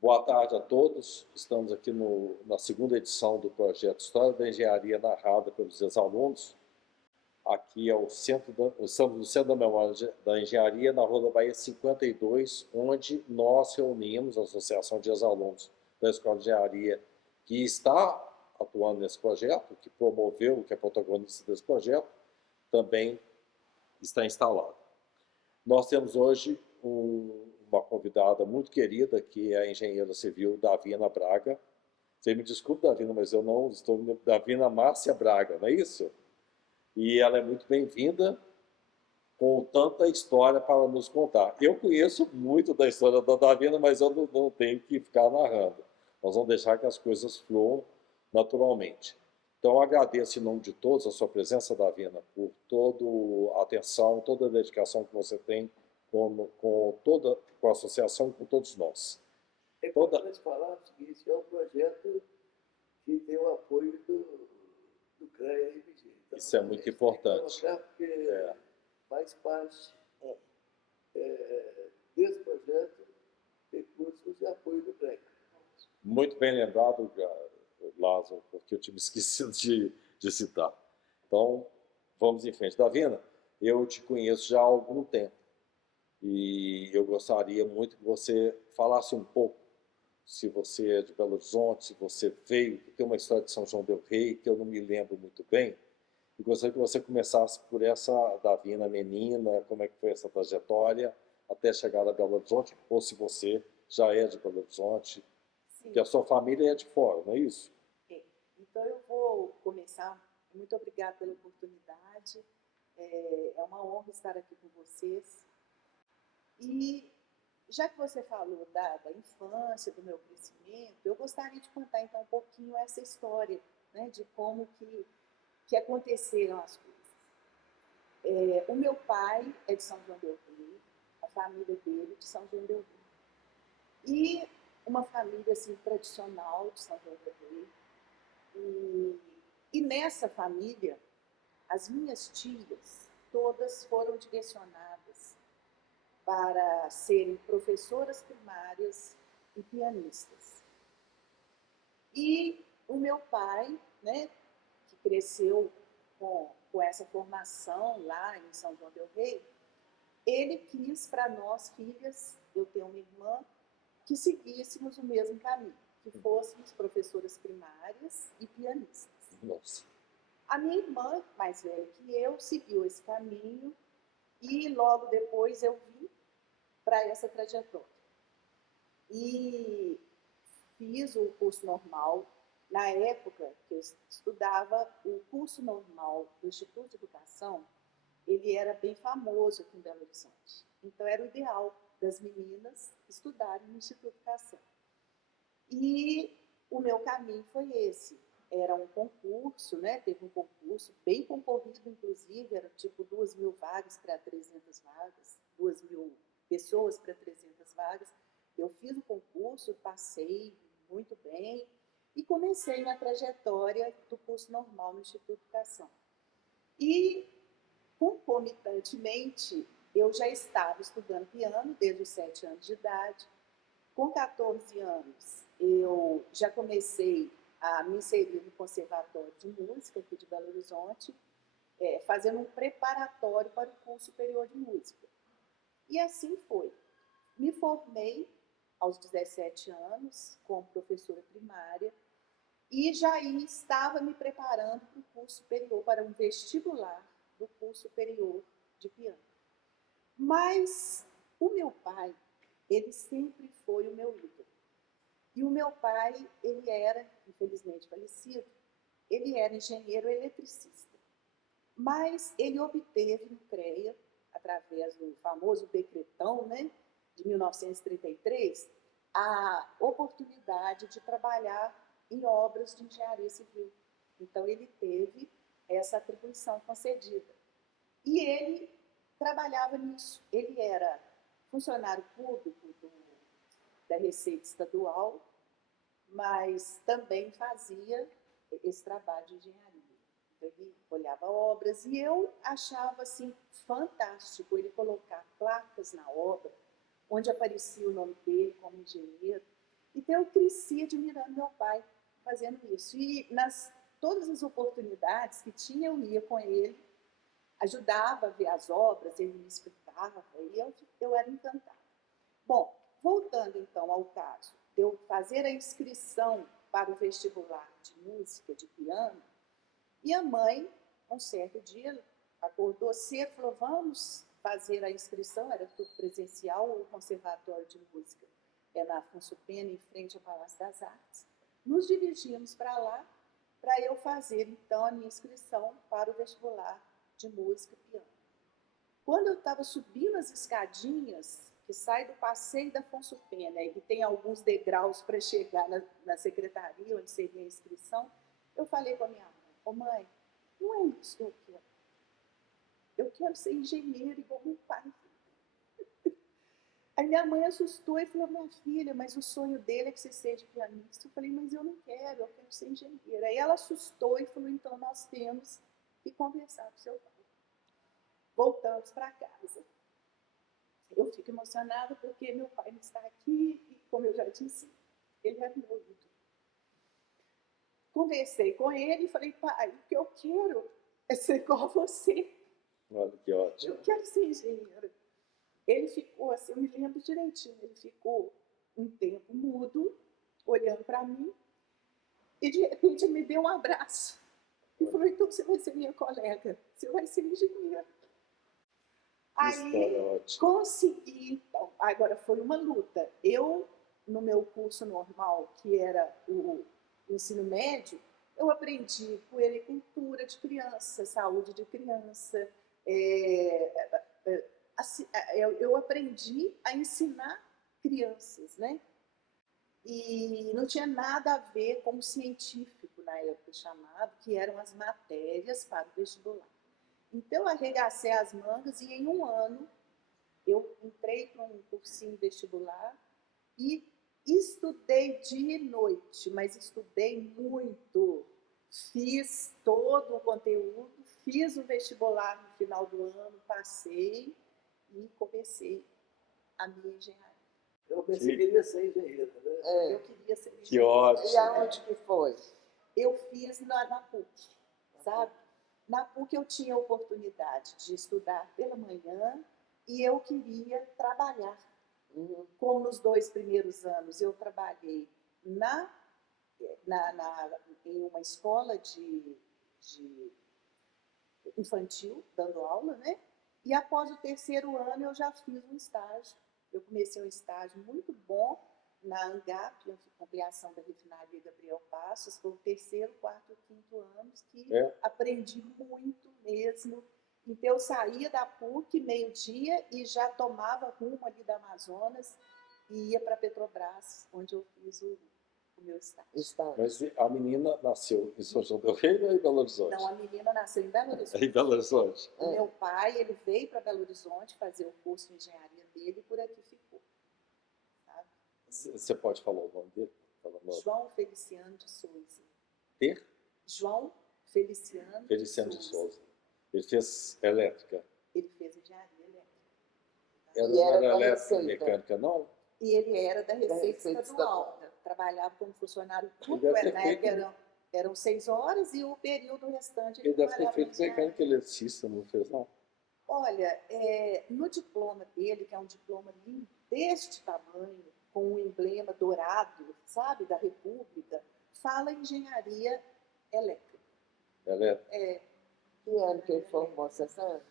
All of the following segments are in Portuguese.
Boa tarde a todos. Estamos aqui na segunda edição do projeto História da Engenharia narrada pelos ex-alunos. Aqui é o estamos no Centro da Memória da Engenharia, na Rua da Bahia 52, onde nós reunimos a Associação de Ex-Alunos da Escola de Engenharia, que está atuando nesse projeto, que promoveu, que é protagonista desse projeto, também está instalado. Nós temos hoje uma convidada muito querida, que é a engenheira civil Davina Braga. Você me desculpe, Davina, mas eu não estou... Davina Márcia Braga, não é isso? E ela é muito bem-vinda, com tanta história para nos contar. Eu conheço muito da história da Davina, mas eu não tenho que ficar narrando. Nós vamos deixar que as coisas fluam naturalmente. Então, eu agradeço em nome de todos a sua presença, Davina, por toda a atenção, toda a dedicação que você tem com a associação, com todos nós. É importante falar o seguinte, é um projeto que tem o apoio do CREA-RMG. Então, isso é muito importante. Porque faz parte desse projeto recursos de apoio do CREA. Muito bem lembrado, Lázaro, porque eu tinha me esquecido de citar. Então, vamos em frente. Davina, eu te conheço já há algum tempo e eu gostaria muito que você falasse um pouco, se você é de Belo Horizonte, se você veio, tem uma história de São João del Rei, que eu não me lembro muito bem, e gostaria que você começasse por essa Davina menina, como é que foi essa trajetória até chegar a Belo Horizonte, ou se você já é de Belo Horizonte, porque a sua família é de fora, não é isso? É. Então eu vou começar. Muito obrigada pela oportunidade. É uma honra estar aqui com vocês. E já que você falou da infância, do meu crescimento, eu gostaria de contar então um pouquinho essa história, né, de como que aconteceram as coisas. O meu pai é de São João del Rei, a família dele de São João del Rei. E uma família assim, tradicional de São João del Rei. E nessa família, as minhas tias, todas foram direcionadas para serem professoras primárias e pianistas. E o meu pai, né, que cresceu com essa formação lá em São João del Rei, ele quis para nós, filhas, eu tenho uma irmã, que seguíssemos o mesmo caminho, que fôssemos professoras primárias e pianistas. Nossa. A minha irmã, mais velha que eu, seguiu esse caminho e logo depois eu vim para essa trajetória. E fiz o curso normal. Na época que eu estudava, o curso normal do Instituto de Educação, ele era bem famoso aqui em Belo Horizonte. Então era o ideal das meninas estudarem no Instituto de Educação. E o meu caminho foi esse. Era um concurso, né? Teve um concurso bem concorrido, inclusive, era tipo 2.000 vagas para 300 vagas, 2.000 pessoas para 300 vagas. Eu fiz o concurso, passei muito bem e comecei minha trajetória do curso normal no Instituto de Educação. E, concomitantemente, eu já estava estudando piano desde os 7 anos de idade. Com 14 anos, eu já comecei a me inserir no Conservatório de Música aqui de Belo Horizonte, fazendo um preparatório para o curso superior de música. E assim foi. Me formei aos 17 anos como professora primária e já estava me preparando para o curso superior, para um vestibular do curso superior de piano. Mas o meu pai, ele sempre foi o meu ídolo. E o meu pai, ele era, infelizmente falecido, ele era engenheiro eletricista. Mas ele obteve no CREA, através do famoso decretão, né, de 1933, a oportunidade de trabalhar em obras de engenharia civil. Então ele teve essa atribuição concedida. E ele trabalhava nisso. Ele era funcionário público da Receita Estadual, mas também fazia esse trabalho de engenharia. Então, ele olhava obras e eu achava assim, fantástico ele colocar placas na obra, onde aparecia o nome dele como engenheiro. Então, eu cresci admirando meu pai fazendo isso. E todas as oportunidades que tinha, eu ia com ele, ajudava a ver as obras, ele me explicava, e eu era encantada. Bom, voltando então ao caso de eu fazer a inscrição para o vestibular de música, de piano, e a mãe, um certo dia, acordou cedo e falou, vamos fazer a inscrição, era tudo presencial, o Conservatório de Música é na Afonso Pena, em frente ao Palácio das Artes. Nos dirigimos para lá, para eu fazer, então, a minha inscrição para o vestibular de música e piano. Quando eu estava subindo as escadinhas, que sai do passeio da Afonso Pena, e que tem alguns degraus para chegar na secretaria, onde seria a inscrição, eu falei com a minha mãe, ô mãe, não é isso que eu quero. Eu quero ser engenheira igual meu pai. Aí minha mãe assustou e falou, minha filha, mas o sonho dele é que você seja pianista. Eu falei, mas eu não quero, eu quero ser engenheira. Aí ela assustou e falou, então nós temos que conversar com seu pai. Voltamos para casa. Eu fico emocionada porque meu pai não está aqui e, como eu já disse, ele é meu ídolo. Conversei com ele e falei, pai, o que eu quero é ser igual a você. Olha que ótimo. Eu quero ser engenheira. Ele ficou assim, eu me lembro direitinho, ele ficou um tempo mudo, olhando para mim, e de repente ele me deu um abraço. E falou, então você vai ser minha colega, você vai ser engenheira. Aí consegui, então, agora foi uma luta. Eu, no meu curso normal, que era o ensino médio, eu aprendi puericultura de criança, saúde de criança, eu aprendi a ensinar crianças, né? E não tinha nada a ver com o científico, na época chamado, que eram as matérias para o vestibular. Então, eu arregacei as mangas e, em um ano, eu entrei para um cursinho vestibular e estudei dia e noite, mas estudei muito. Fiz todo o conteúdo, fiz o vestibular no final do ano, passei e comecei a minha engenharia. Eu pensei que queria ser engenheiro, né? Eu queria ser engenheiro. Que ótimo. E aonde que foi? Eu fiz na PUC, sabe? Na PUC eu tinha a oportunidade de estudar pela manhã e eu queria trabalhar. Como nos 2 primeiros anos eu trabalhei em uma escola de infantil, dando aula, né? E após o 3º ano eu já fiz um estágio. Eu comecei um estágio muito bom na ANGAP, ampliação da refinaria Gabriel Passos, foi o 3º, 4º e 5º anos que aprendi muito mesmo. Então eu saía da PUC meio-dia e já tomava rumo ali da Amazonas e ia para Petrobras, onde eu fiz o meu estágio. Mas a menina nasceu em São João del Rei ou em Belo Horizonte? Não, a menina nasceu em Belo Horizonte. Em Belo Horizonte. O meu pai, ele veio para Belo Horizonte fazer o curso de engenharia dele e por aqui ficou. Sabe? Você pode falar o nome dele? João Feliciano de Souza. Ter? João Feliciano de Souza. Ele fez elétrica? Ele fez engenharia elétrica. Ela não era elétrica mecânica, não? E ele era da Receita Estadual. Trabalhava como funcionário público, eram 6 horas e o período restante ele deve ter feito mecânica eletricista, não fez, não? Olha, no diploma dele, que é um diploma lindo, deste tamanho, com um emblema dourado, sabe, da República, fala engenharia elétrica. Elétrica? Que ano que ele formou, você sabe?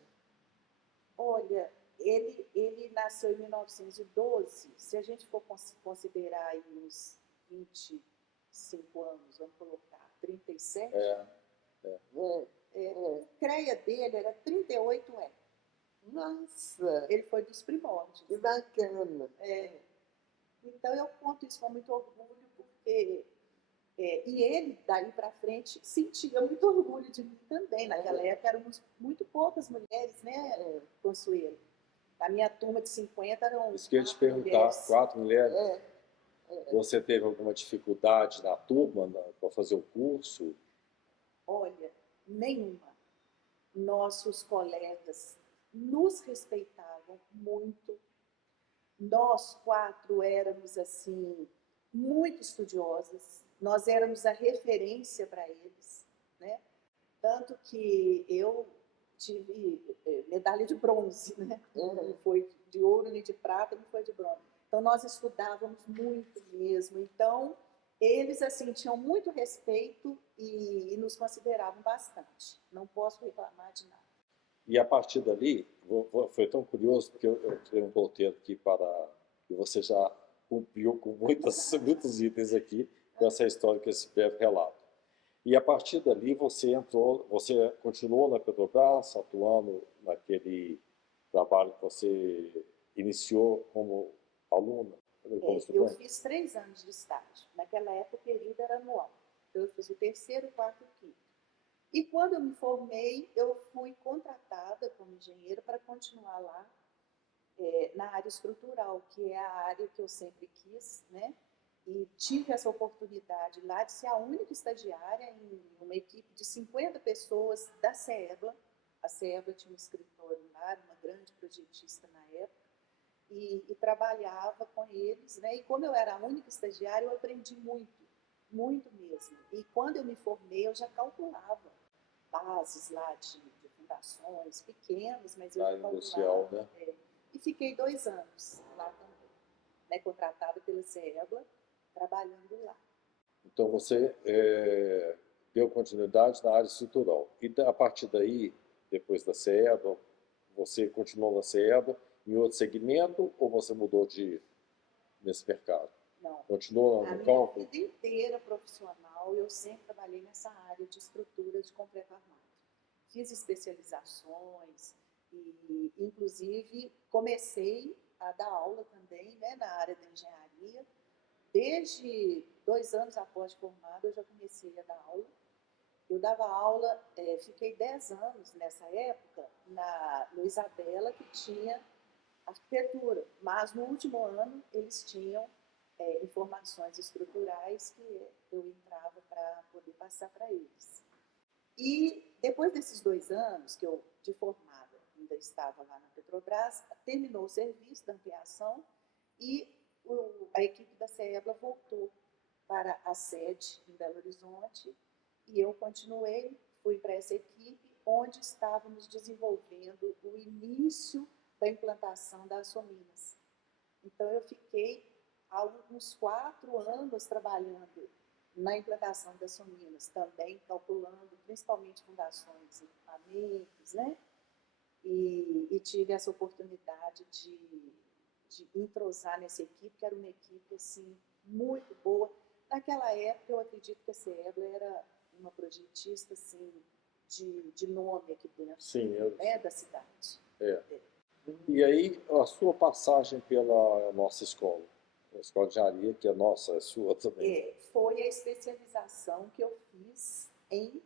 Olha, ele nasceu em 1912. Se a gente for considerar aí uns 25 anos, vamos colocar 37, o CREA dele era 38E. Nossa! Ele foi dos primórdios. Que bacana! Então eu conto isso com muito orgulho, porque... e ele, daí para frente, sentia muito orgulho de mim também. Naquela época eram muito poucas mulheres, né, Consuelo? Na minha turma de 50 eram... Isso que eu ia te perguntar, 4 mulheres? Você teve alguma dificuldade na turma para fazer o curso? Olha, nenhuma. Nossos colegas nos respeitavam muito. Nós 4 éramos, assim, muito estudiosos, nós éramos a referência para eles, né? Tanto que eu tive medalha de bronze, né? Não foi de ouro nem de prata, não foi de bronze. Então, nós estudávamos muito mesmo. Então, eles, assim, tinham muito respeito e nos consideravam bastante. Não posso reclamar de nada. E a partir dali, foi tão curioso, porque eu tenho um roteiro aqui para que você já cumpriu com muitos itens aqui, com essa história que esse breve relato. E a partir dali você continuou na Petrobras, atuando naquele trabalho que você iniciou como aluna, como estudante? Eu fiz 3 anos de estágio. Naquela época o período era anual. Então eu fiz o 3º, 4º e 5º. E quando eu me formei, eu fui contratada como engenheira para continuar lá na área estrutural, que é a área que eu sempre quis, né? E tive essa oportunidade lá de ser a única estagiária em uma equipe de 50 pessoas da CEBLA. A CEBLA tinha um escritório lá, uma grande projetista na época, e trabalhava com eles, né? E como eu era a única estagiária, eu aprendi muito, muito mesmo. E quando eu me formei, eu já calculava bases lá de fundações pequenas, mas eu já calculava. Industrial, né? E fiquei 2 anos lá também, né? Contratada pela CEBLA, trabalhando lá. Então você deu continuidade na área estrutural. E a partir daí, depois da CEBA, você continuou na CEBA em outro segmento ou você mudou nesse mercado? Não. Continuou A no minha campo? vida inteira profissional, eu sempre trabalhei nessa área de estrutura de concreto armado. Fiz especializações e, inclusive, comecei a dar aula também, né, na área da engenharia. Desde 2 anos após formada, eu já comecei a dar aula. Eu dava aula, fiquei 10 anos nessa época, no Isabela, que tinha arquitetura, mas no último ano eles tinham informações estruturais que eu entrava para poder passar para eles. E depois desses 2 anos que eu, de formada, ainda estava lá na Petrobras, terminou o serviço da ampliação e a equipe da CEBLA voltou para a sede em Belo Horizonte e eu continuei, fui para essa equipe onde estávamos desenvolvendo o início da implantação da Açominas. Então eu fiquei há uns 4 anos trabalhando na implantação das Açominas, também calculando principalmente fundações e equipamentos, né? E tive essa oportunidade de entrosar nessa equipe, que era uma equipe assim, muito boa. Naquela época, eu acredito que a CEBLA era uma projetista assim, de nome aqui dentro. Sim, né, da cidade. E aí, a sua passagem pela nossa escola, a escola de engenharia, que é nossa, é sua também. Foi a especialização que eu fiz em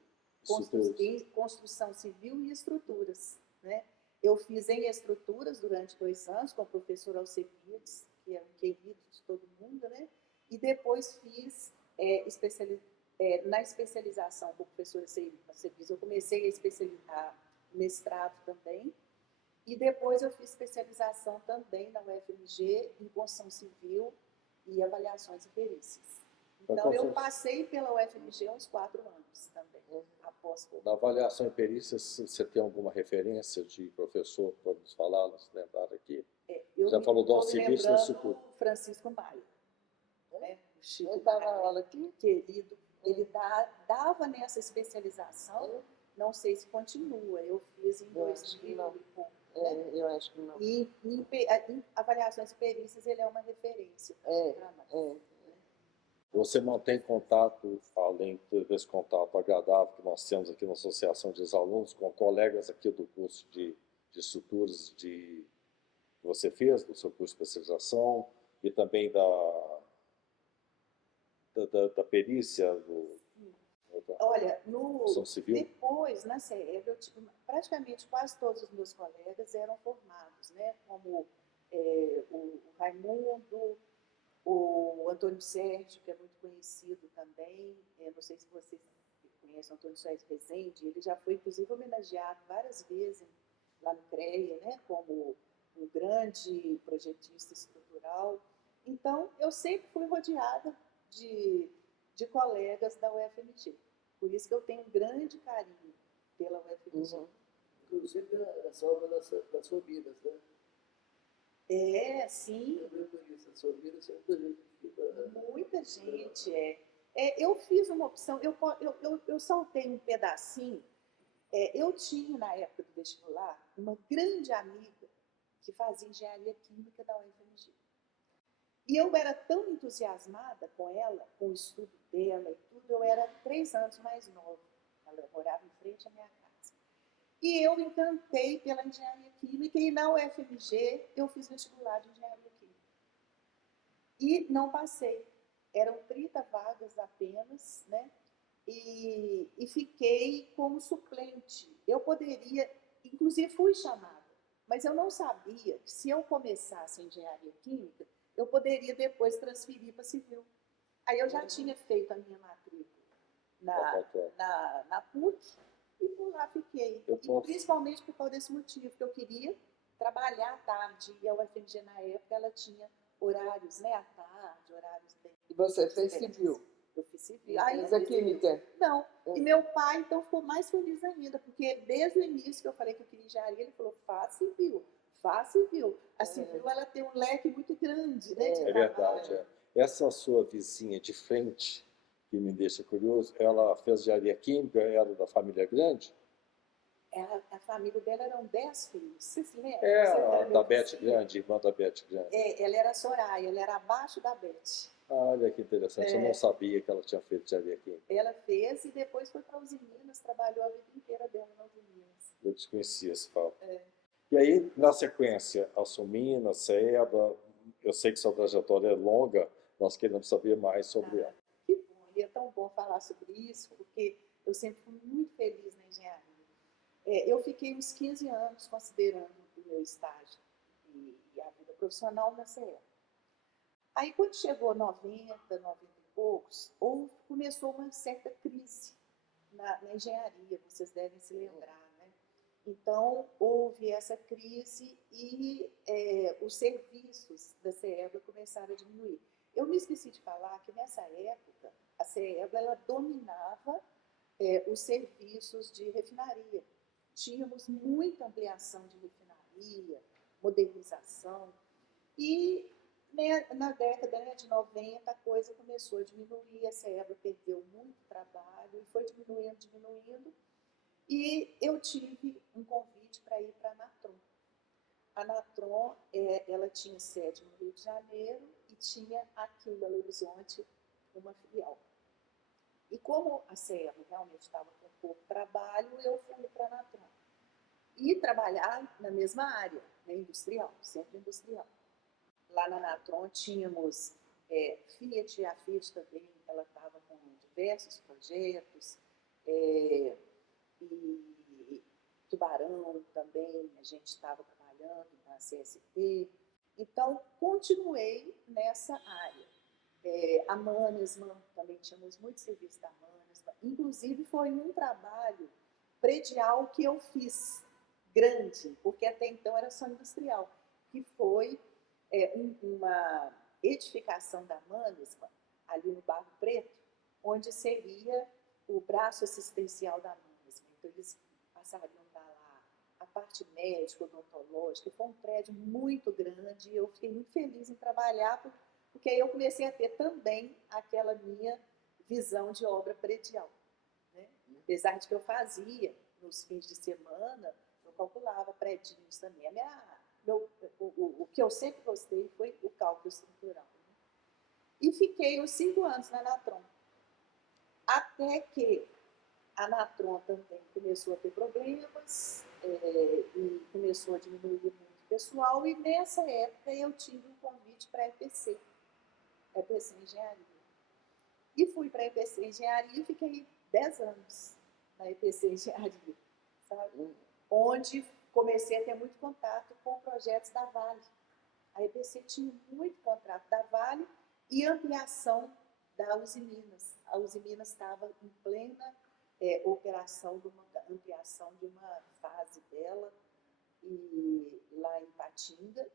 construção civil e estruturas, né? Eu fiz em estruturas durante 2 anos com o professor Alcebiades, que é um querido de todo mundo, né? E depois fiz na especialização com o professor Alcebiades, eu comecei a especializar mestrado também, e depois eu fiz especialização também na UFMG em construção civil e avaliações e perícias. Então, eu passei pela UFMG uns 4 anos também, após formar. Na avaliação e perícias, você tem alguma referência de professor para nos falar, nos lembrar aqui? Já falou do Alcebiades na estrutura. Francisco Maia, né? O Chico Ele dava aula aqui? Querido, ele dava nessa especialização, não sei se continua, eu fiz em 2000 e pouco. Eu acho que não. E em avaliações e perícias ele é uma referência. Você mantém contato, além desse contato agradável que nós temos aqui na Associação de Ex-Alunos, com colegas aqui do curso de estruturas que você fez, do seu curso de especialização, e também da perícia, Olha, civil? depois, na CEB, praticamente quase todos os meus colegas eram formados, né? Como o Raimundo, o Antônio Sérgio, que é muito conhecido também, não sei se vocês conhecem o Antônio Sérgio Rezende, ele já foi, inclusive, homenageado várias vezes lá no CREA, né? Como um grande projetista estrutural. Então, eu sempre fui rodeada de colegas da UFMG. Por isso que eu tenho um grande carinho pela UFMG. Inclusive essa obra das famílias, né? É, sim. Também por isso, as famílias são muita gente que fica. Muita gente, eu fiz uma opção, eu saltei um pedacinho. Eu tinha, na época do vestibular, uma grande amiga que fazia engenharia química da UFMG. E eu era tão entusiasmada com ela, com o estudo dela e tudo, eu era 3 anos mais nova. Ela morava em frente à minha casa. E eu encantei pela engenharia química e na UFMG eu fiz vestibular de engenharia química. E não passei. Eram 30 vagas apenas, né? E fiquei como suplente. Eu poderia, inclusive fui chamada, mas eu não sabia que se eu começasse a engenharia química, eu poderia depois transferir para civil. Aí eu já tinha feito a minha matrícula na PUC e por lá fiquei. E principalmente por causa desse motivo, que eu queria trabalhar à tarde. E a UFMG, na época, ela tinha horários, né, à tarde, horários bem... E você fez civil? Eu fiz civil. Fez a química? Não. E meu pai, então, ficou mais feliz ainda, porque desde o início que eu falei que eu queria engenharia, ele falou, faz civil, faz civil. A civil, ela tem um leque muito grande, né, de É verdade, Essa sua vizinha de frente, que me deixa curioso, ela fez engenharia química, era da família grande? A família dela eram 10 filhos. Você se lembra? É, da Beth Grande, irmã da Beth Grande. Ela era Soraya, ela era abaixo da Beth. Olha que interessante, eu não sabia que ela tinha feito engenharia química. Ela fez e depois foi para Usiminas, trabalhou a vida inteira dela na Usiminas. Eu desconhecia esse fato. E aí, na sequência, a Suminas, CEBA, eu sei que sua trajetória é longa, nós queremos saber mais sobre ela. Que bom, e é tão bom falar sobre isso, porque eu sempre fui muito feliz na engenharia. Eu fiquei uns 15 anos considerando o meu estágio e a vida profissional na CEBA. Aí, quando chegou 90 e poucos, começou uma certa crise na engenharia, vocês devem se lembrar, né? Então, houve essa crise e os serviços da CEBA começaram a diminuir. Eu me esqueci de falar que, nessa época, a CEBA ela dominava os serviços de refinaria. Tínhamos muita ampliação de refinaria, modernização, e na década de 90 a coisa começou a diminuir, a CEBA perdeu muito trabalho e foi diminuindo, e eu tive um convite para ir para a Natron. A Natron, ela tinha sede no Rio de Janeiro e tinha aqui em Belo Horizonte uma filial. E como a CEBA realmente estava com pouco trabalho, eu fui para a Natron. E trabalhar na mesma área, né, industrial, sempre industrial. Lá na Natron tínhamos Fiat, a Fiat também, ela estava com diversos projetos, e Tubarão também, a gente estava trabalhando na CST. Então, continuei nessa área. A Mannesmann, também tínhamos muito serviço da Mannesmann. Inclusive, foi um trabalho predial que eu fiz, grande, porque até então era só industrial, que foi uma edificação da Mannesmann, ali no Barro Preto, onde seria o braço assistencial da Mannesmann. Então, eles passariam para lá a parte médica, odontológica. Foi um prédio muito grande e eu fiquei muito feliz em trabalhar, porque aí eu comecei a ter também aquela minha visão de obra predial, né? Apesar de que eu fazia nos fins de semana, eu calculava predinhos também. O que eu sempre gostei foi o cálculo estrutural, né? E fiquei uns 5 anos na Natron. Até que a Natron também começou a ter problemas, e começou a diminuir muito o pessoal, e nessa época eu tive um convite para a EPC Engenharia. E fui para a EPC Engenharia e fiquei 10 anos na EPC Engenharia, sabe? Onde comecei a ter muito contato com projetos da Vale. A EPC tinha muito contrato da Vale e ampliação da Usiminas. A Usiminas estava em plena operação de uma ampliação de uma fase dela, e lá em Patinga,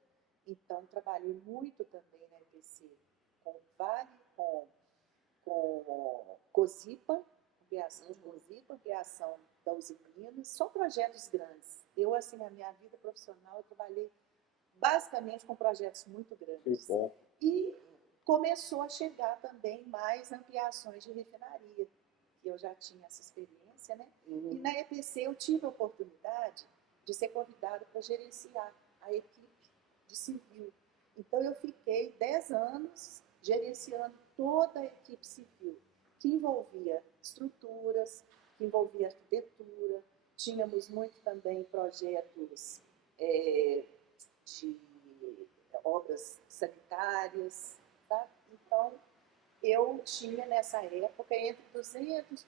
Então, trabalhei muito também na EPC, com Vale, com Cosipa, criação de Cosipa, criação da Uzi Minas, só projetos grandes. Eu, assim, na minha vida profissional, eu trabalhei basicamente com projetos muito Que grandes. bom. E começou a chegar também mais ampliações de refinaria, que eu já tinha essa experiência, né? E na EPC eu tive a oportunidade de ser convidada para gerenciar a equipe de civil. Então eu fiquei 10 anos gerenciando toda a equipe civil, que envolvia estruturas, que envolvia arquitetura, tínhamos muito também projetos de obras sanitárias, tá? Então, eu tinha nessa época entre 200,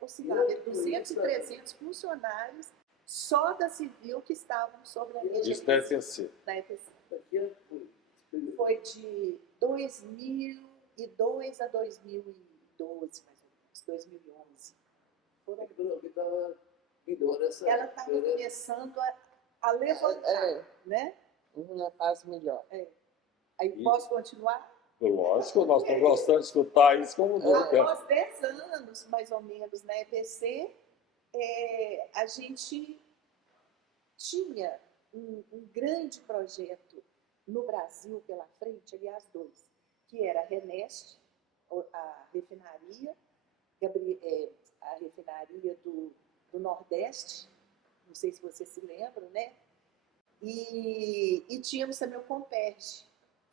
oscilava entre 200 e 300 funcionários só da civil que estavam sobre a minha Isso da EPC. Da EPC. Que ano foi esse período? Foi de 2002 a 2012, mais ou menos, 2011. Foram... A economia estava melhor essa Ela estava época, né? começando a levantar, né? Uma fase melhor. Aí posso continuar? Lógico, nós estamos gostando de escutar isso como dúvida. Após 10 anos, mais ou menos, na EPC, a gente tinha um grande projeto no Brasil pela frente, aliás, dois, que era a Renest, a refinaria, a refinaria do Nordeste, não sei se vocês se lembram, né? E tínhamos também o Comperj,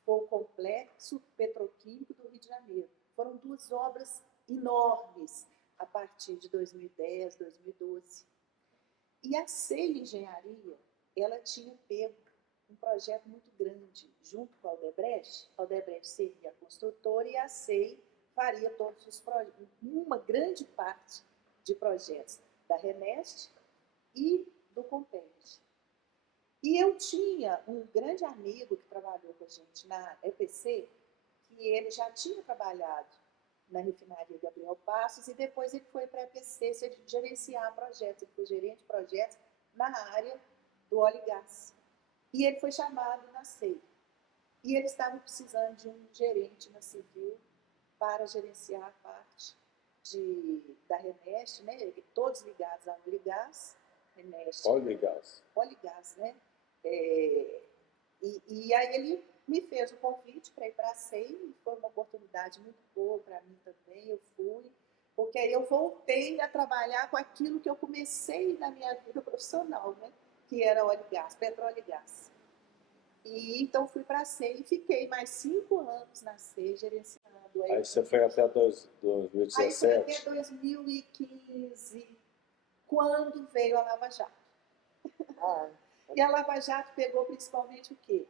foi o Complexo Petroquímico do Rio de Janeiro. Foram duas obras enormes a partir de 2010, 2012. E a CEI Engenharia, ela tinha pego um projeto muito grande junto com a Odebrecht. A Odebrecht seria a construtora e a CEI faria todos os projetos, uma grande parte de projetos da Renest e do Comperj. E eu tinha um grande amigo que trabalhou com a gente na EPC, que ele já tinha trabalhado na refinaria Gabriel Passos e depois ele foi para a EPC gerenciar projetos, ele foi gerente de projetos na área do óleo e gás. E ele foi chamado na CEI. E eles estavam precisando de um gerente na civil para gerenciar a parte da Renest, né? Todos ligados ao óleo e gás. Renest. Óleo e gás. Óleo e gás, né? E aí ele me fez o convite para ir para a CEI, foi uma oportunidade muito boa para mim também, eu fui, porque aí eu voltei a trabalhar com aquilo que eu comecei na minha vida profissional, né? Que era óleo e gás, petróleo e gás. E então fui para a CEI e fiquei mais 5 anos na CEI gerenciando. Aí você foi até 2017? Aí foi até 2015, quando veio a Lava Jato. E a Lava Jato pegou principalmente o quê?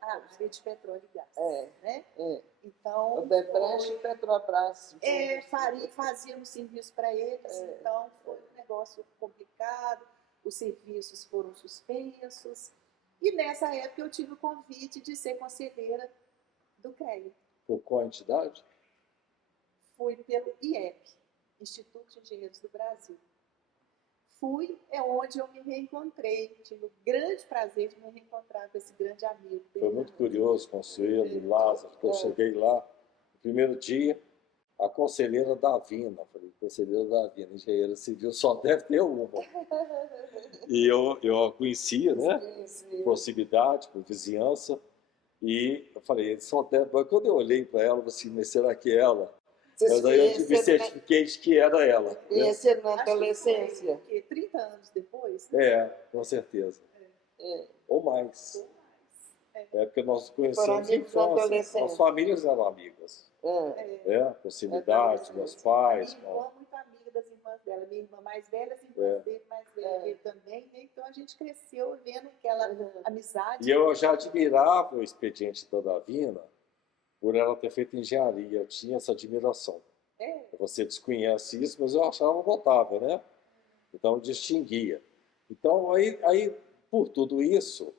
A área de petróleo e gás. Né? Então, Odebrecht e Petrobras. Fazíamos serviço para eles, então foi um negócio complicado, os serviços foram suspensos. E nessa época eu tive o convite de ser conselheira do CREA. Por qual entidade? Fui pelo IEP, Instituto de Engenheiros do Brasil. Fui, onde eu me reencontrei. Tive o grande prazer de me reencontrar com esse grande amigo. Foi muito curioso, Consuelo e Lázaro, porque eu cheguei lá, no primeiro dia, a conselheira Davina, falei, conselheira Davina, engenheira civil, só deve ter uma. E eu a conhecia, né? Proximidade, por vizinhança, e eu falei, só deve... Mas quando eu olhei para ela, eu falei assim, mas será que é ela? Mas aí eu me certifiquei de que era ela. Conheceram na adolescência? Foi, 30 anos depois? Com certeza. Ou mais. Porque nós conhecemos infância. As famílias eram amigas. Proximidade, meus pais. Minha irmã muito amiga das irmãs dela. Minha irmã mais velha, as irmãs dele mais velhas também. Né? Então a gente cresceu vendo aquela amizade. E eu já admirava o expediente da Davina por ela ter feito engenharia. Eu tinha essa admiração. Você desconhece isso, mas eu achava notável, né? Então eu distinguia. Então aí por tudo isso,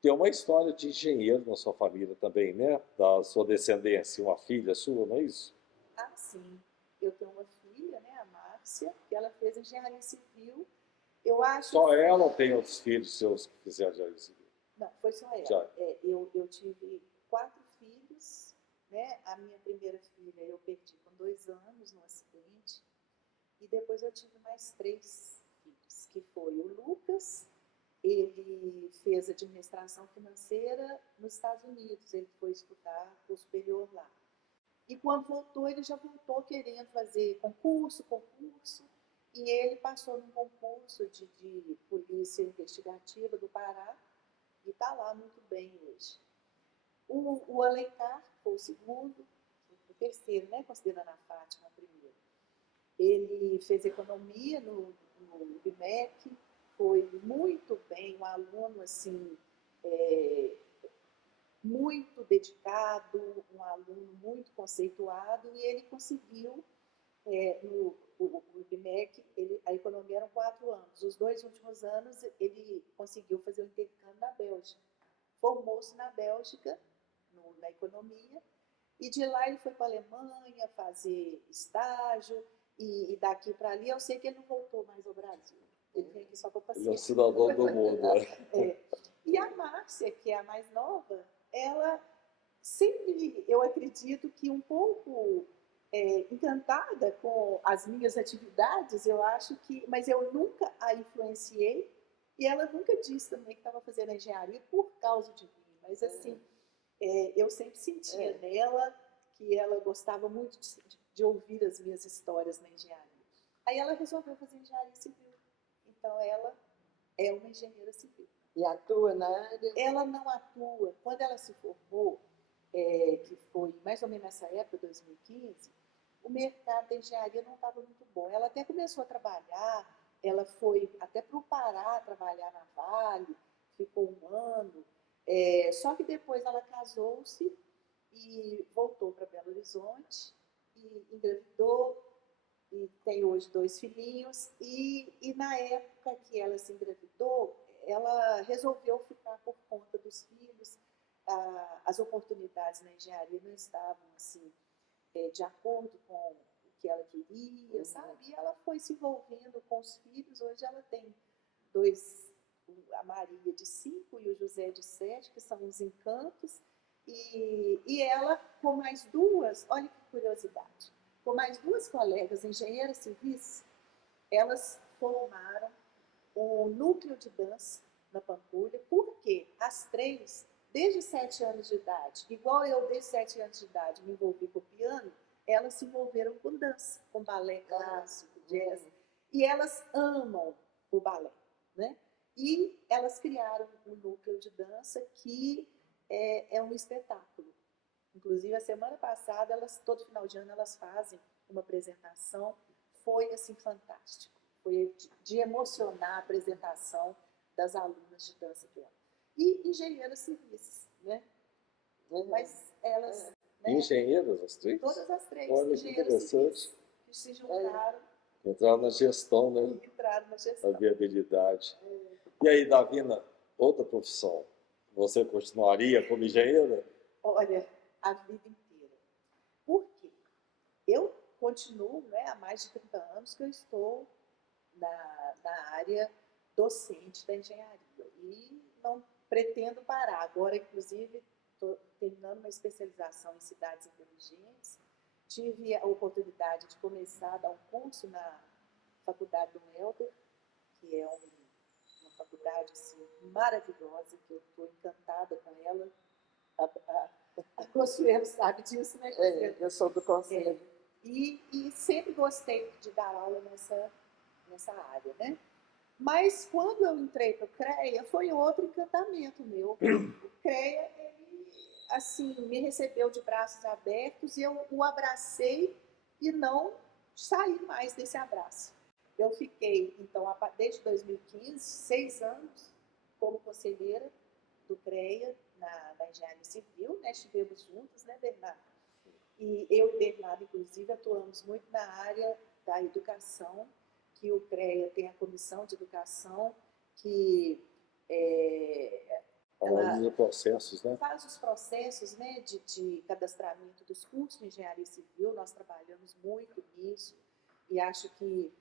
tem uma história de engenheiro na sua família também, né? Da sua descendência, uma filha sua, não é isso? Ah, sim. Eu tenho uma filha, né, a Márcia, que ela fez engenharia civil. Eu acho Só ela ou tem outros filhos seus que fizeram engenharia civil? Não, foi só ela. Já. Eu tive 4 filhos, né? A minha primeira filha eu perdi com 2 anos no acidente. E depois eu tive mais 3 filhos, que foi o Lucas. Ele fez administração financeira nos Estados Unidos. Ele foi estudar o superior lá. E quando voltou, ele já voltou querendo fazer concurso. E ele passou num concurso de polícia investigativa do Pará e está lá muito bem hoje. O Alencar foi o segundo, o terceiro, né, considerando a Fátima, a primeira. Ele fez economia no IBMEC, foi muito bem, um aluno assim, muito dedicado, um aluno muito conceituado, e ele conseguiu, o IBMEC, a economia eram 4 anos. Os 2 últimos anos ele conseguiu fazer o intercâmbio na Bélgica. Formou-se na Bélgica, na economia, e de lá ele foi para a Alemanha fazer estágio, e daqui para ali eu sei que ele não voltou mais ao Brasil. Ele vem aqui só para passear. Ele é o cidadão do mundo, né? E a Márcia, que é a mais nova, ela sempre, eu acredito que um pouco encantada com as minhas atividades, eu acho que, mas eu nunca a influenciei, e ela nunca disse também que estava fazendo engenharia por causa de mim, mas assim, eu sempre sentia nela que ela gostava muito de ouvir as minhas histórias na engenharia. Aí ela resolveu fazer engenharia civil, então ela é uma engenheira civil. E atua na área? Ela não atua. Quando ela se formou, que foi mais ou menos nessa época, 2015, o mercado da engenharia não estava muito bom. Ela até começou a trabalhar, ela foi até para o Pará trabalhar na Vale, ficou 1 ano, só que depois ela casou-se e voltou para Belo Horizonte, e engravidou, e tem hoje 2 filhinhos, e na época que ela se engravidou, ela resolveu ficar por conta dos filhos. As oportunidades na engenharia não estavam assim, de acordo com o que ela queria, sabe? E ela foi se envolvendo com os filhos. Hoje ela tem 2, a Maria de 5 e o José de 7, que são os encantos. E ela, com mais 2, olha que curiosidade, com mais 2 colegas engenheiras civis, elas formaram o núcleo de dança na Pampulha, porque as 3, desde 7 anos de idade, igual eu desde 7 anos de idade me envolvi com o piano, elas se envolveram com dança, com balé clássico, jazz, e elas amam o balé, né? E elas criaram um núcleo de dança que é um espetáculo. Inclusive, a semana passada, todo final de ano, elas fazem uma apresentação, foi assim fantástico. Foi de emocionar a apresentação das alunas de dança piano. E engenheiras civis, né? Mas elas... Né? Engenheiras, as 3? Todas as 3. Olha que interessante. Que se juntaram. Entraram na gestão, né? Entraram na gestão. A viabilidade. E aí, Davina, outra profissão, você continuaria como engenheira? Olha, a vida inteira. Por quê? Eu continuo, né, há mais de 30 anos que eu estou na área docente da engenharia e não pretendo parar. Agora, inclusive, estou terminando uma especialização em cidades inteligentes. Tive a oportunidade de começar a dar um curso na Faculdade do Helder, que é uma faculdade assim, maravilhosa, que eu estou encantada com ela. A Consuelo sabe disso, né, Consuelo? Eu sou do conselho. E sempre gostei de dar aula nessa área, né? Mas quando eu entrei para o CREA, foi outro encantamento meu. O CREA, ele, assim, me recebeu de braços abertos e eu o abracei e não saí mais desse abraço. Eu fiquei, então, desde 2015, 6 anos como conselheira do CREA, da Engenharia Civil, né? Estivemos juntos, né, Bernardo? E eu e Bernardo, inclusive, atuamos muito na área da educação, que o CREA tem a comissão de educação, que Analisa processos, né? faz os processos, né, de cadastramento dos cursos de engenharia civil. Nós trabalhamos muito nisso e acho que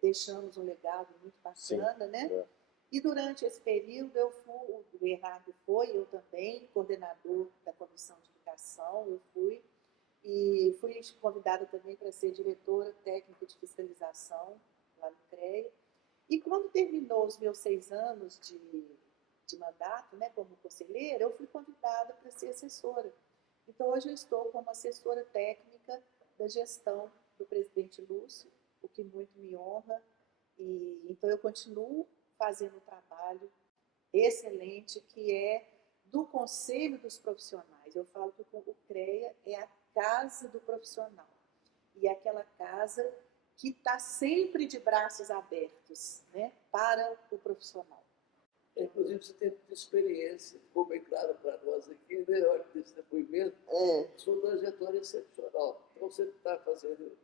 deixamos um legado muito bacana, né? E durante esse período, o Bernardo foi, eu também, coordenador da Comissão de Educação, eu fui, e fui convidada também para ser diretora técnica de fiscalização lá no CREA. E quando terminou os meus 6 anos de mandato, né, como conselheira, eu fui convidada para ser assessora. Então, hoje eu estou como assessora técnica da gestão do presidente Lúcio, o que muito me honra. E então, eu continuo fazendo um trabalho excelente, que é do Conselho dos Profissionais. Eu falo que o CREA é a casa do profissional. E é aquela casa que está sempre de braços abertos, né, para o profissional. Inclusive, você tem muita experiência, ficou bem claro para nós aqui, né, na hora desse depoimento, sua trajetória é excepcional. Então, você está fazendo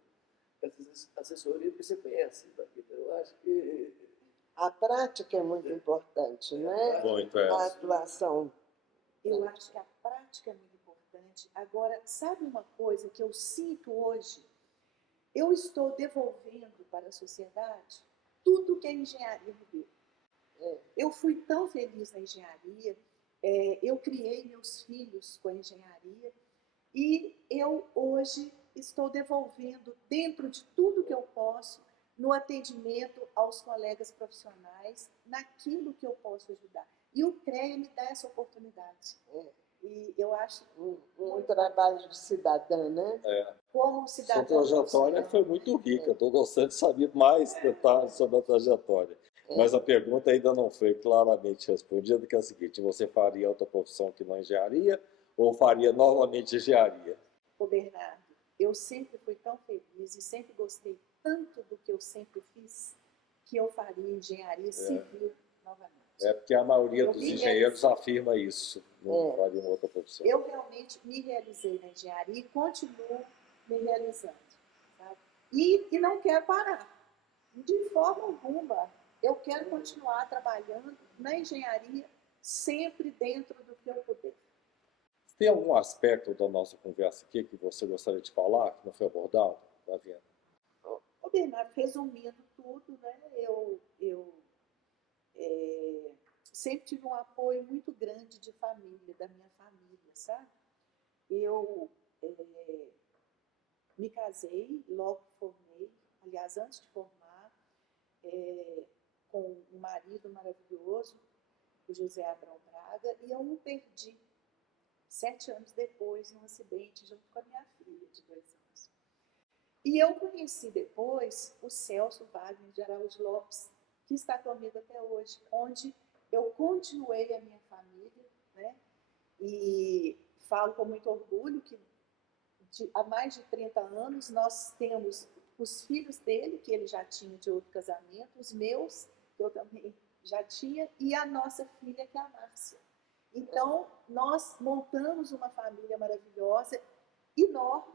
essa assessoria porque você conhece. Eu acho que A prática é muito importante, né? Muito, A atuação. Eu acho que a prática é muito importante. Agora, sabe uma coisa que eu sinto hoje? Eu estou devolvendo para a sociedade tudo que a engenharia me deu. Eu fui tão feliz na engenharia, eu criei meus filhos com a engenharia e eu hoje estou devolvendo dentro de tudo que eu posso no atendimento aos colegas profissionais, naquilo que eu posso ajudar. E o CREA me dá essa oportunidade. E eu acho Um trabalho de cidadã, né? como cidadã. Sua trajetória foi muito rica. Estou gostando de saber mais detalhes sobre a trajetória. Mas a pergunta ainda não foi claramente respondida, que é a seguinte: você faria outra profissão que não engenharia ou faria novamente engenharia? Ô Bernardo, eu sempre fui tão feliz e sempre gostei tanto do que eu sempre fiz, que eu faria engenharia civil novamente. Porque a maioria dos engenheiros afirma isso, não faria uma outra profissão. Eu realmente me realizei na engenharia e continuo me realizando. Sabe? E não quero parar, de forma alguma. Eu quero continuar trabalhando na engenharia, sempre dentro do que eu puder. Tem algum aspecto da nossa conversa aqui que você gostaria de falar, que não foi abordado, Flaviana? Ô Bernardo, resumindo tudo, né, eu sempre tive um apoio muito grande de família, da minha família, sabe? Eu me casei, logo formei, aliás, antes de formar, com um marido maravilhoso, o José Abrão Braga, e eu o perdi 7 anos depois, num acidente, junto com a minha filha, de 2 anos. E eu conheci depois o Celso Wagner de Araújo Lopes, que está comigo até hoje, onde eu continuei a minha família, né? E falo com muito orgulho que há mais de 30 anos nós temos os filhos dele, que ele já tinha de outro casamento, os meus, que eu também já tinha, e a nossa filha, que é a Márcia. Então, nós montamos uma família maravilhosa, enorme,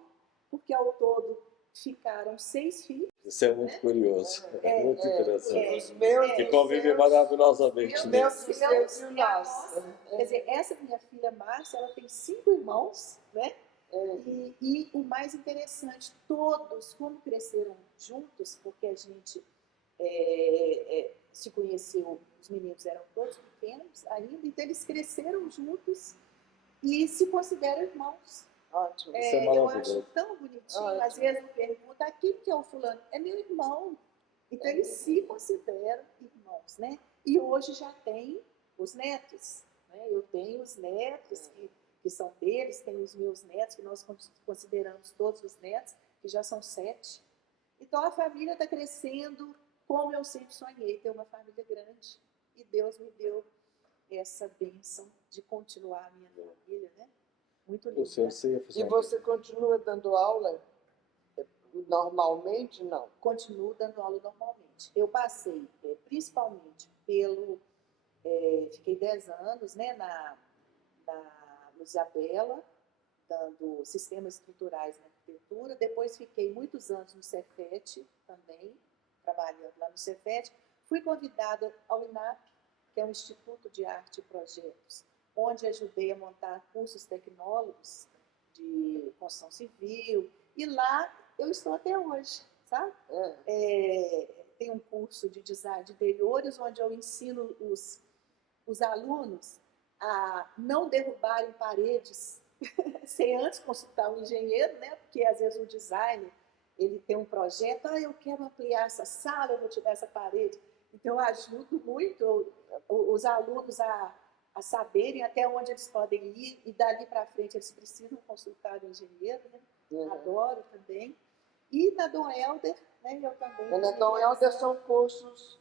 porque ao todo ficaram 6 filhos. Isso é muito curioso, muito interessante. Os meus, Que convivem maravilhosamente. Meus e a nós. nossa. Quer dizer, essa minha filha Márcia, ela tem 5 irmãos, né? E o mais interessante, todos, como cresceram juntos, porque a gente se conheceu, os meninos eram todos pequenos ainda, então eles cresceram juntos e se consideram irmãos. Ótimo. Isso é Eu maravilhoso. acho tão bonitinho, Ótimo. às vezes me perguntam, quem que é o fulano? É meu irmão. Então eles se consideram irmãos, né? E hoje já tem os netos, né? Eu tenho os netos que são deles, tem os meus netos, que nós consideramos todos os netos, que já são 7. Então a família está crescendo como eu sempre sonhei, ter uma família grande. E Deus me deu essa bênção de continuar a minha família, né? Muito lindo. E você continua dando aula normalmente? Não. Continuo dando aula normalmente. Eu passei principalmente fiquei 10 anos, né, na Isabela, dando sistemas estruturais na arquitetura. Depois fiquei muitos anos no Cefet também, trabalhando lá no Cefet. Fui convidada ao INAP, que é um Instituto de Arte e Projetos, onde ajudei a montar cursos tecnólogos de construção civil. E lá eu estou até hoje, sabe? tem um curso de design de interiores, onde eu ensino os alunos a não derrubarem paredes sem antes consultar um engenheiro, né? Porque às vezes o designer ele tem um projeto, eu quero ampliar essa sala, eu vou tirar essa parede. Então eu ajudo muito os alunos a saberem até onde eles podem ir, e dali para frente eles precisam consultar o engenheiro, né? Adoro também. E na Dom Helder, né, eu também... Na Dom Helder são cursos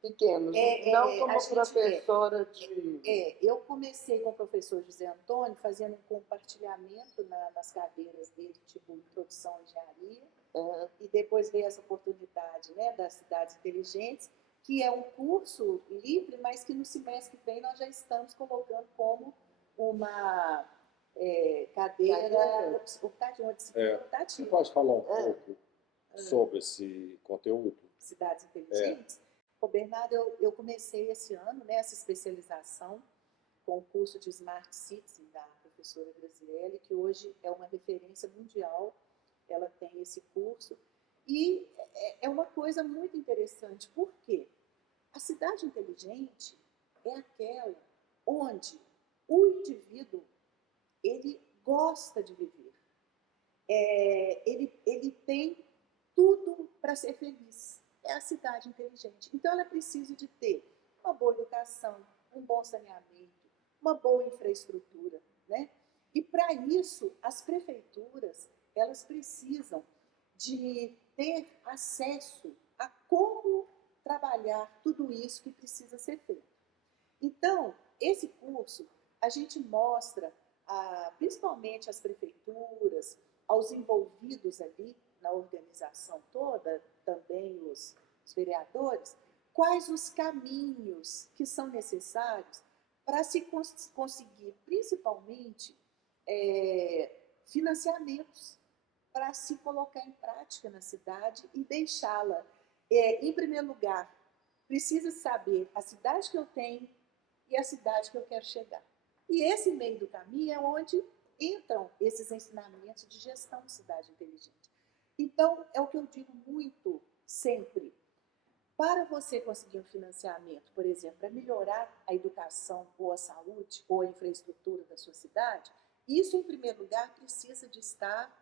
pequenos, não como professora de... Eu comecei com o professor José Antônio, fazendo um compartilhamento nas cadeiras dele, tipo Introdução à Engenharia, e depois veio essa oportunidade, né, das Cidades Inteligentes, que é um curso livre, mas que no semestre que vem nós já estamos colocando como uma cadeira optativa. Você pode falar um pouco sobre esse conteúdo? Cidades Inteligentes? Ô, Bernardo, eu comecei esse ano, né, essa especialização com o curso de Smart Citizen da professora Graziele, que hoje é uma referência mundial. Ela tem esse curso. E é uma coisa muito interessante, porque a cidade inteligente é aquela onde o indivíduo ele gosta de viver. Ele tem tudo para ser feliz. É a cidade inteligente. Então, ela precisa de ter uma boa educação, um bom saneamento, uma boa infraestrutura, né? E, para isso, as prefeituras, elas precisam de ter acesso a como trabalhar tudo isso que precisa ser feito. Então, esse curso, a gente mostra, principalmente às prefeituras, aos envolvidos ali na organização toda, também os vereadores, quais os caminhos que são necessários para se conseguir, principalmente, financiamentos para se colocar em prática na cidade e deixá-la, em primeiro lugar, precisa saber a cidade que eu tenho e a cidade que eu quero chegar. E esse meio do caminho é onde entram esses ensinamentos de gestão de cidade inteligente. Então, é o que eu digo muito sempre. Para você conseguir um financiamento, por exemplo, para melhorar a educação ou a saúde ou a infraestrutura da sua cidade, isso, em primeiro lugar, precisa de estar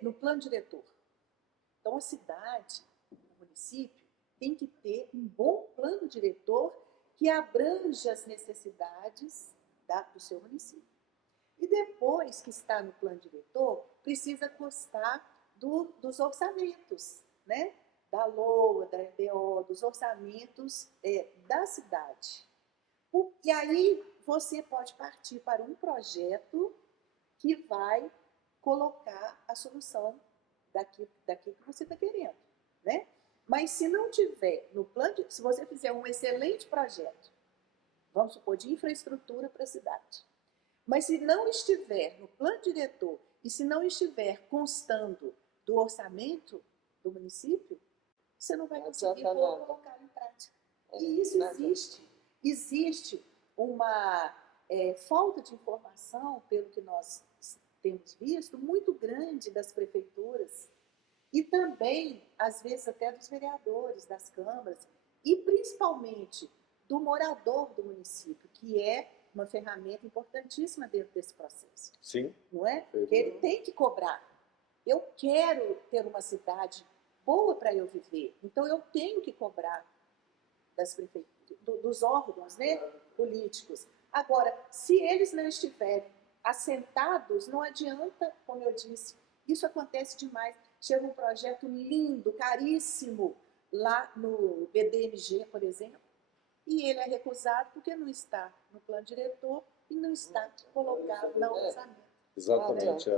no plano diretor. Então, a cidade, o município, tem que ter um bom plano diretor que abranja as necessidades do seu município. E depois que está no plano diretor, precisa constar dos orçamentos, né? Da LOA, da EBO, dos orçamentos da cidade. E aí você pode partir para um projeto que vai colocar a solução daquilo que você está querendo, né? Mas se não tiver no plano, se você fizer um excelente projeto, vamos supor, de infraestrutura para a cidade, mas se não estiver no plano diretor e se não estiver constando do orçamento do município, você não vai conseguir colocar em prática. E isso existe. Existe uma falta de informação, pelo que nós temos visto, muito grande das prefeituras e também, às vezes, até dos vereadores, das câmaras, e principalmente do morador do município, que é uma ferramenta importantíssima dentro desse processo. Sim. Não é? Porque ele tem que cobrar. Eu quero ter uma cidade boa para eu viver, então eu tenho que cobrar das prefeituras, dos órgãos, né, políticos. Agora, se eles não estiverem assentados, não adianta, como eu disse, isso acontece demais. Chega um projeto lindo, caríssimo, lá no BDMG, por exemplo, e ele é recusado porque não está no plano diretor e não está colocado no orçamento. Exatamente.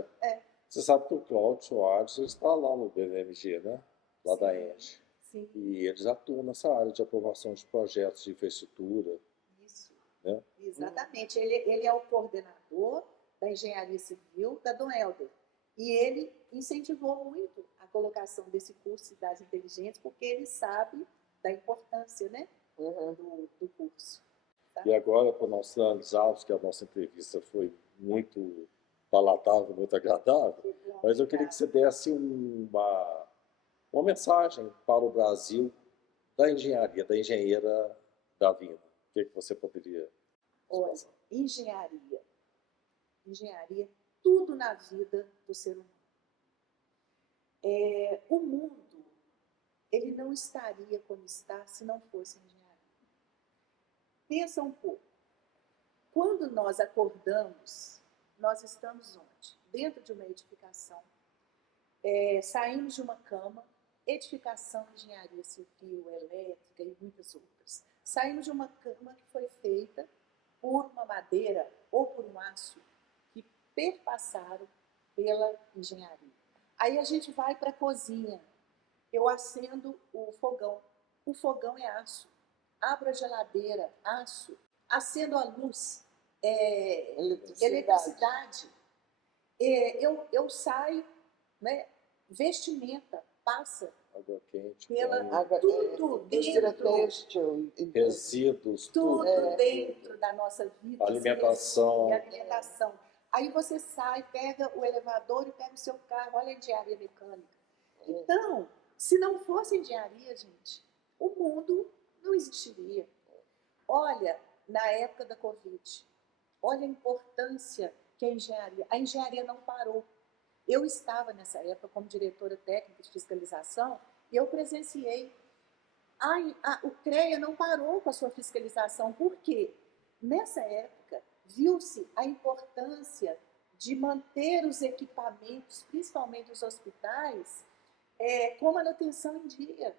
Você sabe que o Cláudio Soares está lá no BDMG, né? Lá da ENGE. Sim. E eles atuam nessa área de aprovação de projetos de infraestrutura. Isso. Né? Exatamente. Ele é o coordenador da engenharia civil da Dom Helder. E ele incentivou muito a colocação desse curso Cidades Inteligentes, porque ele sabe da importância, né, do curso. Tá? E agora, para nós finalizarmos, que a nossa entrevista foi muito palatável, muito agradável, mas eu queria que você desse uma uma mensagem para o Brasil da engenharia, da engenheira Davina. O que você poderia... Olha, engenharia. Engenharia é tudo na vida do ser humano. O mundo, ele não estaria como está se não fosse engenharia. Pensa um pouco. Quando nós acordamos, nós estamos onde? Dentro de uma edificação. Saímos de uma cama, edificação, engenharia civil, elétrica e muitas outras. Saímos de uma cama que foi feita por uma madeira ou por um aço que perpassaram pela engenharia. Aí a gente vai para a cozinha. Eu acendo o fogão. O fogão é aço. Abro a geladeira, aço. Acendo a luz, eletricidade. Eu saio, né, vestimenta, passa água quente, pela, tudo dentro, resíduos, tudo dentro da nossa vida. Alimentação. E alimentação. Aí você sai, pega o elevador e pega o seu carro, olha a engenharia mecânica. Então, se não fosse engenharia, gente, o mundo não existiria. Olha, na época da Covid, olha a importância que a engenharia não parou. Eu estava nessa época como diretora técnica de fiscalização e eu presenciei. O CREA não parou com a sua fiscalização. Por quê? Nessa época, viu-se a importância de manter os equipamentos, principalmente os hospitais, com manutenção em dia.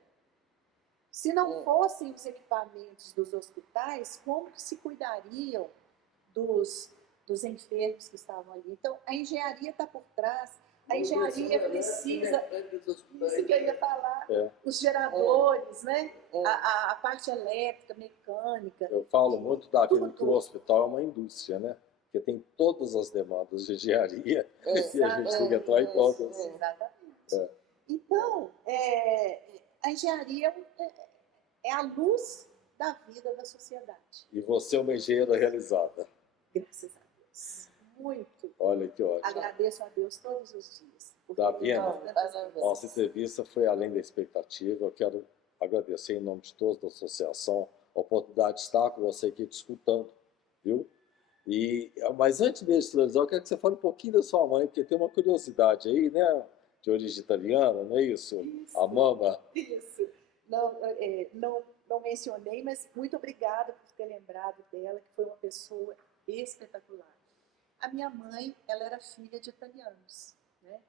Se não fossem os equipamentos dos hospitais, como que se cuidariam dos enfermos que estavam ali? Então, a engenharia está por trás. A engenharia precisa... Isso que eu ia falar. Os geradores, né? A parte elétrica, mecânica. Eu falo muito, Davina, que o hospital é uma indústria, né? Porque tem todas as demandas de engenharia e a gente tem que atuar em todas. Exatamente. Então, a engenharia é a luz da vida da sociedade. E você é uma engenheira realizada. Graças a Deus. Muito. Olha que ótimo. Agradeço a Deus todos os dias. Davina, nossa entrevista foi além da expectativa. Eu quero agradecer em nome de todos da associação a oportunidade de estar com você aqui discutindo, viu? Mas antes mesmo de televisão, eu quero que você fale um pouquinho da sua mãe, porque tem uma curiosidade aí, né? De origem italiana, não é isso? Isso. A mama. Isso. Não mencionei, mas muito obrigada por ter lembrado dela, que foi uma pessoa espetacular. A minha mãe, ela era filha de italianos, né?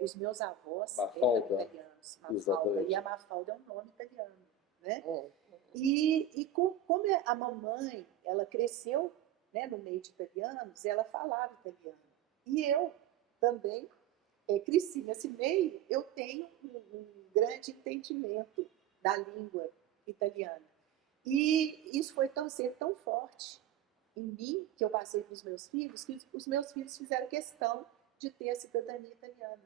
Os meus avós eram italianos, Mafalda, e a Mafalda é um nome italiano, né? Como a mamãe, ela cresceu, né, no meio de italianos, ela falava italiano. E eu também cresci nesse meio, eu tenho um grande entendimento da língua italiana. E isso foi ser tão forte em mim, que eu passei para os meus filhos, que os meus filhos fizeram questão de ter a cidadania italiana.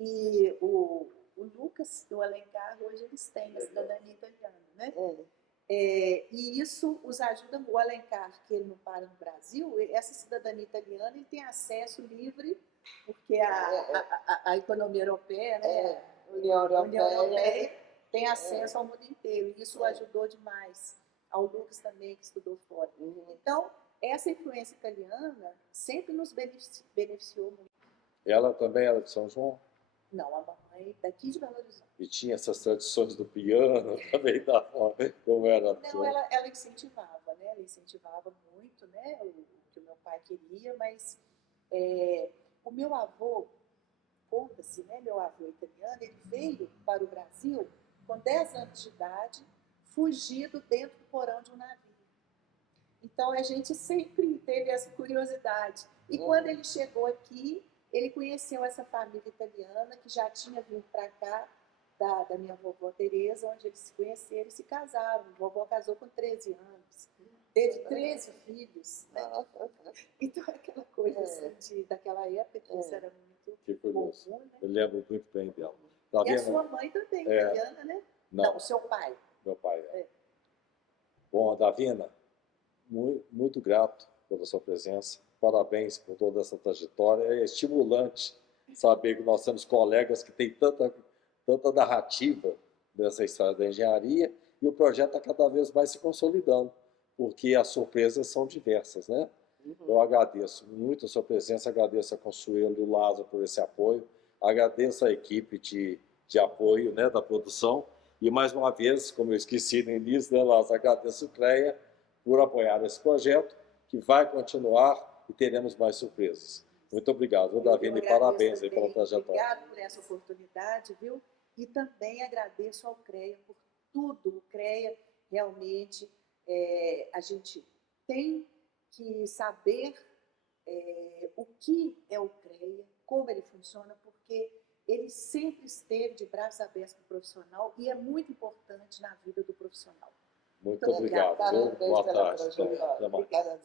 E o Lucas e o Alencar, hoje eles têm a cidadania italiana, né? E isso os ajuda. O Alencar, que ele não para no Brasil, essa cidadania italiana, ele tem acesso livre, porque a economia europeia, né? União Europeia tem acesso ao mundo inteiro, e isso ajudou demais. Ao Lucas também, que estudou fora. Então, essa influência italiana sempre nos beneficiou muito. Ela também era de São João? Não, a mamãe daqui de Belo Horizonte. E tinha essas tradições do piano também, como era? Não, ela incentivava, né? Ela incentivava muito, né? O que o meu pai queria, mas o meu avô, conta-se, né? Meu avô italiano, ele veio para o Brasil com 10 anos de idade, fugido dentro do porão de um navio. Então, a gente sempre teve essa curiosidade. E quando ele chegou aqui, ele conheceu essa família italiana que já tinha vindo para cá, da minha vovó Teresa, onde eles se conheceram e se casaram. A vovó casou com 13 anos. Teve 13 filhos. Né? Então, aquela coisa assim, daquela época, que isso era muito comum. Né? Eu lembro muito bem dela. E a sua mãe também, italiana, né? Não, o seu pai. Meu pai. Bom, Davina, muito grato pela sua presença. Parabéns por toda essa trajetória. É estimulante saber que nós temos colegas que têm tanta tanta narrativa dessa história da engenharia, e o projeto está cada vez mais se consolidando, porque as surpresas são diversas, né? Eu agradeço muito a sua presença, agradeço a Consuelo e o Lázaro por esse apoio, agradeço a equipe de apoio, né, da produção, e mais uma vez, como eu esqueci no início, né, Lázaro, agradeço o CREA por apoiar esse projeto, que vai continuar e teremos mais surpresas. Muito obrigado, Davine, parabéns aí pela trajetória. Obrigado por essa oportunidade, viu? E também agradeço ao CREA por tudo. O CREA, realmente, a gente tem que saber o que é o CREA, como ele funciona, porque ele sempre esteve de braços abertos para o profissional e é muito importante na vida do profissional. Muito obrigado. Boa tarde. Obrigada.